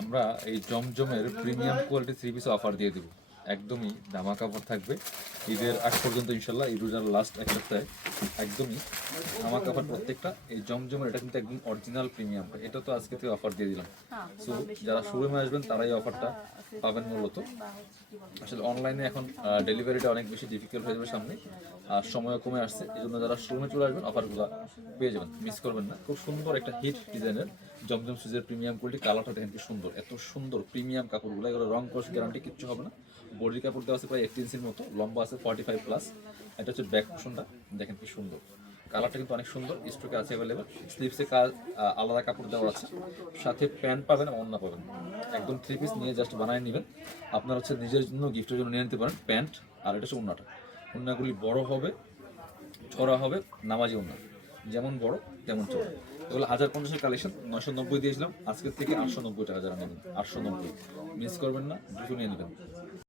আমরা এই জমজমের প্রিমিয়াম কোয়ালিটি 3 পিস অফার দিয়ে দিব, একদমই ধামাকা অফার থাকবে ঈদের আগ পর্যন্ত ইনশাল্লাহ। ঈদ রোজার লাস্ট এক সপ্তাহে একদমই ধামাকা অফার প্রত্যেকটা। এই জমজমের এটা কিন্তু একদম অরিজিনাল প্রিমিয়াম, এটা তো আজকে থেকে অফার দিয়ে দিলাম। সো যারা শোরুমে আসবেন তারাই অফারটা পাবেন মূলত। আসলে অনলাইনে এখন ডেলিভারিটা অনেক বেশি ডিফিকাল্ট হয়ে যাবে সামনে, আর সময়ও কমে আসছে, এই জন্য যারা শোরুমে চলে আসবেন অফারগুলো পেয়ে যাবেন, মিস করবেন না। খুব সুন্দর একটা হিট ডিজাইনের জমজম সুইজের প্রিমিয়াম কোয়ালিটি, কালারটা দেখেন কি সুন্দর, এত সুন্দর প্রিমিয়াম কাপড়গুলো, এগুলো রং কস গ্যারান্টি কিচ্ছু হবে না। বডির কাপড় দেওয়া আছে প্রায় 18 ইঞ্চির মতো, লম্বা আছে 45+। এটা হচ্ছে ব্যাক পোর্শনটা, দেখেন কি সুন্দর, কালারটা কিন্তু অনেক সুন্দর, স্টকে আছে অ্যাভেলেবেল। স্লিভসে কাজ আলাদা কাপড় দেওয়া আছে, সাথে প্যান্ট পাবেন, ওড়না পাবেন, একদম 3 পিস নিয়ে জাস্ট বানিয়ে নেবেন। আপনার হচ্ছে নিজের জন্য গিফটের জন্য নিয়ে নিতে পারেন প্যান্ট, আর এটা হচ্ছে ওড়নাটা। ওড়নাগুলি বড় হবে, ছড়া হবে, নামাজি ওড়না, যেমন বড় তেমন চড়া। এগুলো 1050-এর কালেকশন, 990 দিয়েছিলাম, আজকের থেকে 890 টাকা যারা নেবেন, 890, মিস করবেন না, দ্রুত নিয়ে নেবেন।